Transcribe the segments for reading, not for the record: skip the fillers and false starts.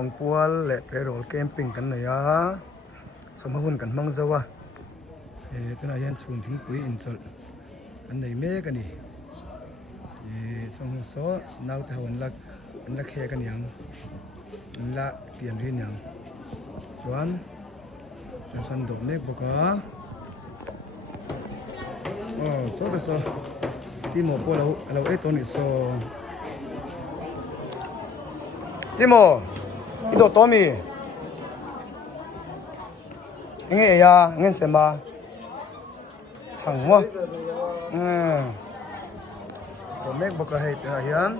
pangpual le trerol camping kan nei a somahun kan mang zawa tuna hian chhun thingpui inchawlh an nei mek ani song so naute ho an la khe kan yang an la tian rin yang chuan san do mek boka so the so timo polo alo etoni so timo ido tomi nge ya ngen sema changmo ko mek boka he ta hian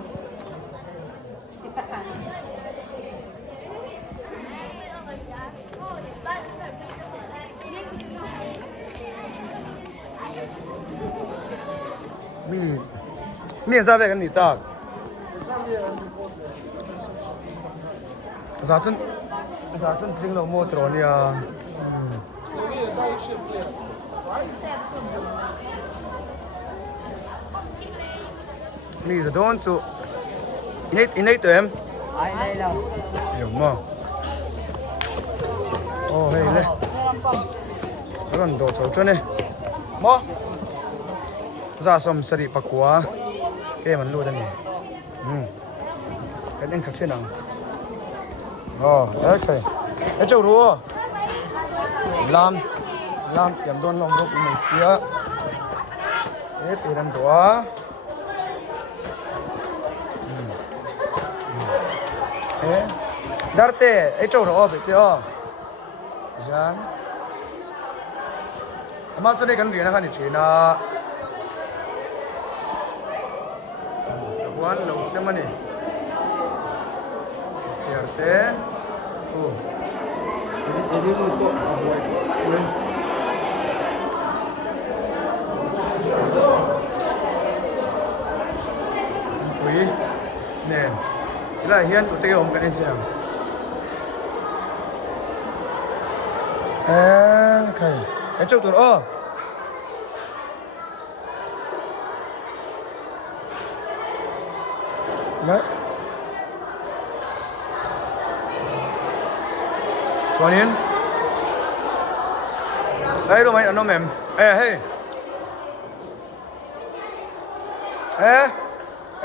mi za ve kan ni tak za chun tring lo mo tro ni a mi za don chu inai to em ai đây là hiểu mà hey le còn đồ chấu cho này mo ra som sari pakwa ke man lu da ni cái anh khát xe nào okay cái chỗ rùa làm tiệm đón lòng lúc mình xía cái tiền ăn đó dar te cái chỗ rùa bị tiêu yan mà chỗ này cần gì nữa cái chuyện à quán lâu xem mà nè Certe. Ini untuk Quý nè, cái là hiên tụi tiêu cái này xem. Okay. Cái chỗ tụi đấy. Chuan in đây đâu mày ăn nó mềm hey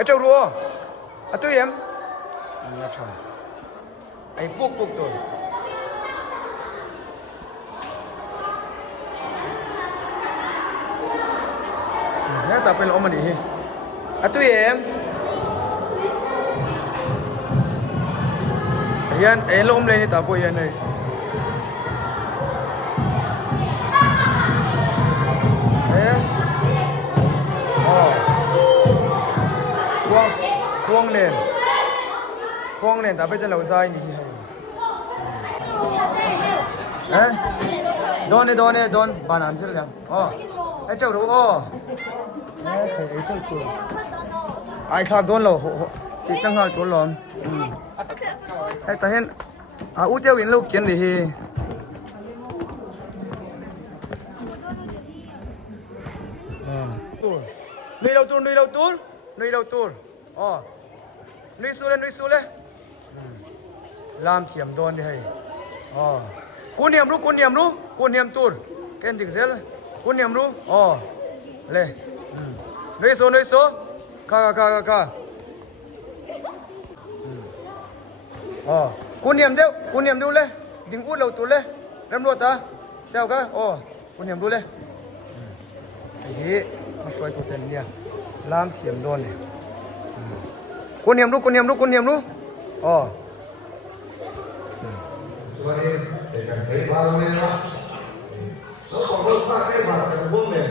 châu rùa tôi em nghe chồng anh buộc rồi nghe tập bên ông mà đi tôi em yan elom lên đi tập bôi yan này khoang lên tập bây giờ lâu dài nhỉ đón bàn ăn xíu liền ai châu đâu thấy châu chuột ai khác đón lâu thì tăng hai đón lon ai ta hiện út tiêu biển lâu kiến thì nuôi lâu tour nuôi su lên làm thiểm đòn đi hay cuốn niệm tour cái gì thế cuốn niệm ru lên nuôi số ca cuốn niệm đâu lên đừng út lâu tour lên làm luôn ta đeo cái cuốn niệm đâu lên thế mà xoay cổ tiền nha làm thiểm đòn này cuốn niệm ru cho nên để cảm thấy bao nhiêu đó nó không có ba cái mặt cái vuông này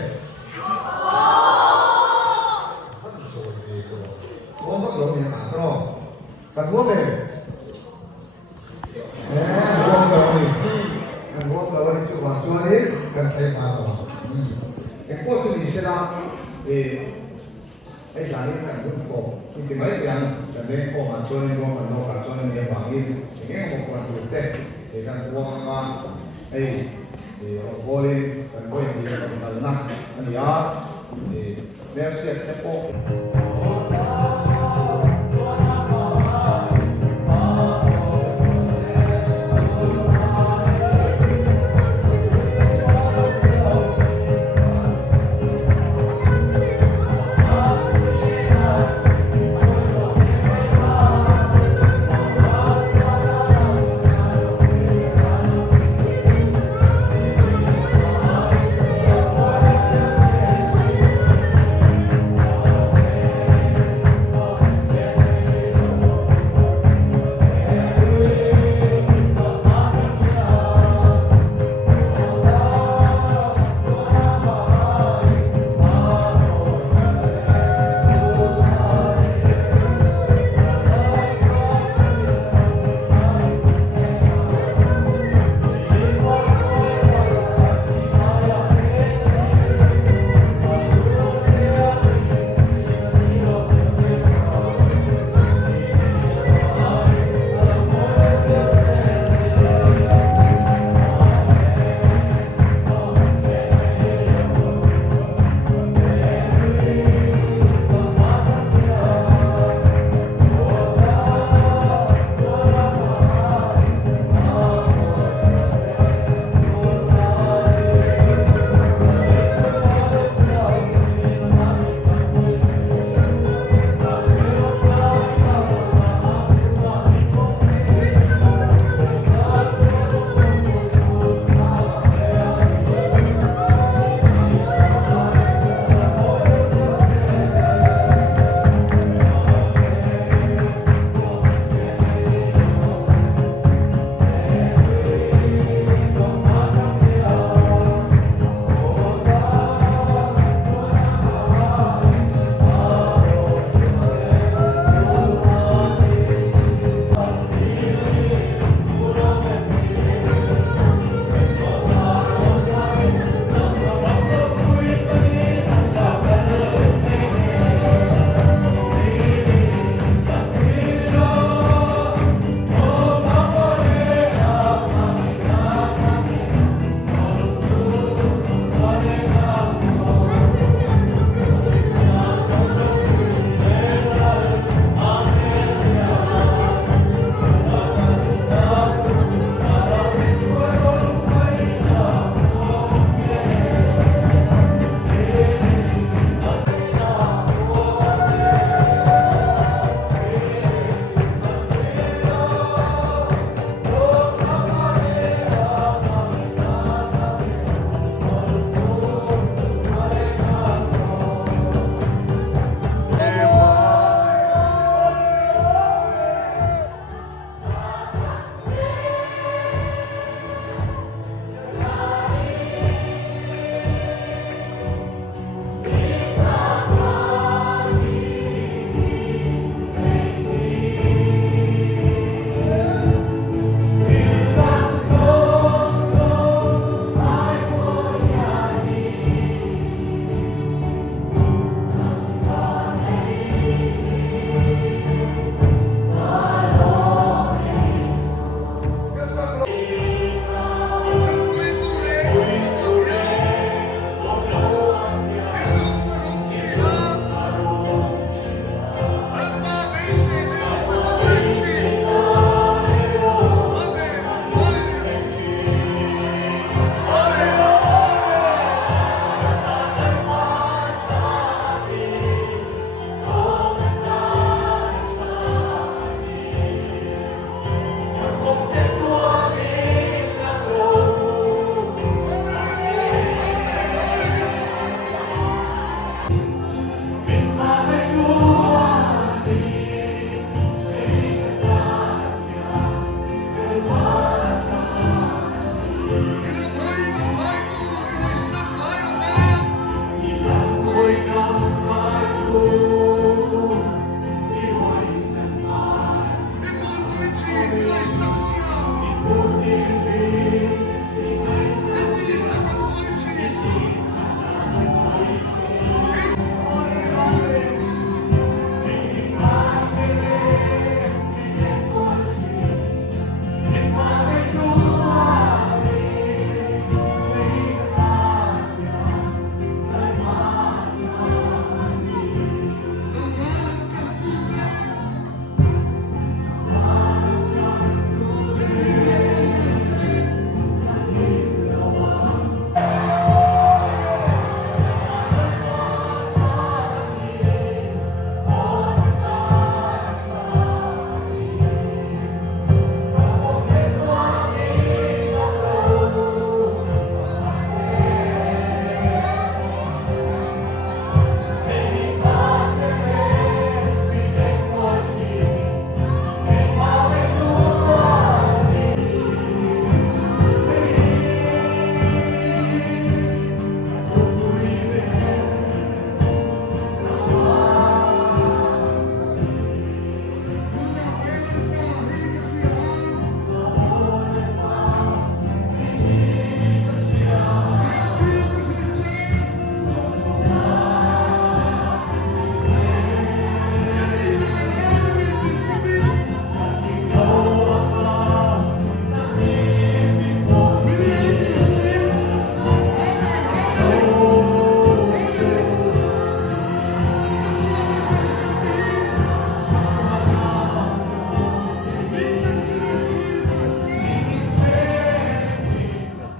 vuông mất lỗ nhà mà không cái vuông này vuông lỗ này chịu hoàn cho đấy cần thấy vào cái cốt sự gì sẽ ra thì cái giá này là cũng cổ thì mấy cái cho nên cổ hoàn cho nên vuông là nó cả cho nên nhiều vàng đi cái một quan trọng tệ thì kan buang ma thì vô lên kan vô yang dia kan tanah kan ya thì biar siap tempo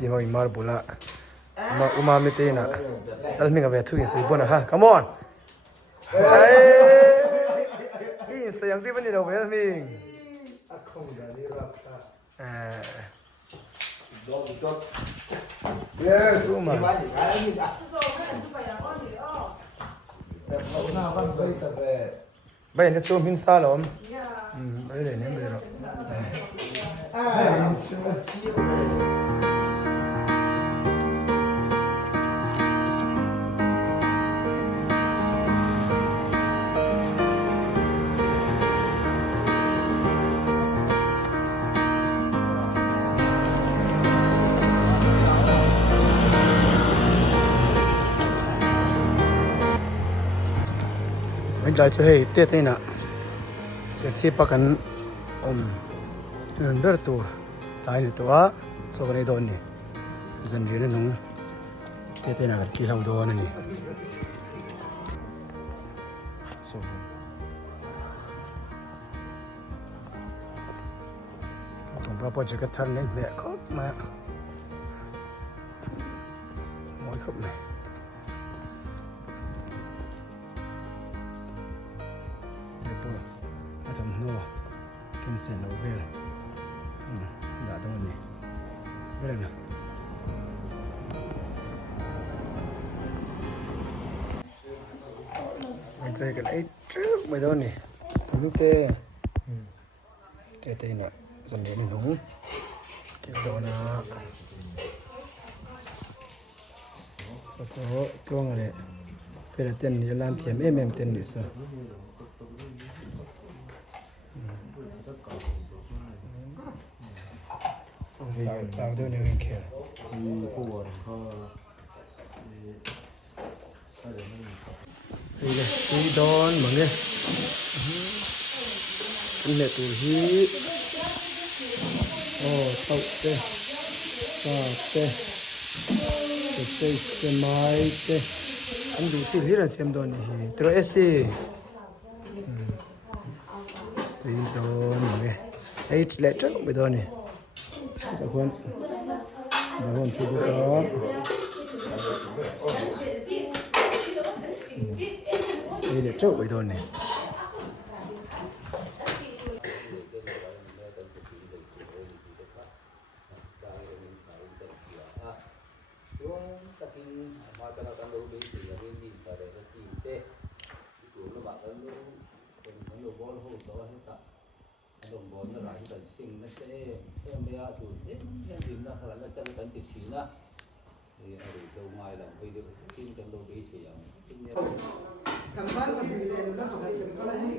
Di mau imar bola. Ma umami te na. Dal mi ngabe thugi sui bona ha. Come on. Hey. In sayang ti bani lo be mi. Akhong dari rakha. Eh. Yes, Uma. Bây giờ chúng mình xa lắm. Bây giờ ném bây giờ. Mình lại chơi tết này nè, sẽ xếp bắtกันrất多 tại nàyตัวsố cái này đồn này dân dưới nó tết này là kỳ lâu đồn này tổng bao nhiêu cái thân lên mẹ khóc mà mỗi khóc này no can send over đã đâu này đây nè mình chơi cái ấy trước bây giờ này lúc tê tê tê nè dần đến nóng kiểu đó là số chuông này phải là tiền thì làm thiểm em tiền đi sao tạo được nhiều hình kia đây là tí đón mọi người cái này tủ hí tàu tê mai tê anh đủ xí hí là xem đón hí từ SC tí đón mọi người ấy lại trước bây giờ này các bạn chụp đó đây để trộn vậy thôi này đồng bộ nó lại cái sinh nó sẽ em bây giờ tụi sẽ em tìm ra là nó trong cái tiệc xí na thì ở đâu ngoài là bây giờ phim trong đâu bị xí Thằng bạn mà bị lên nó học cái chuyện có là gì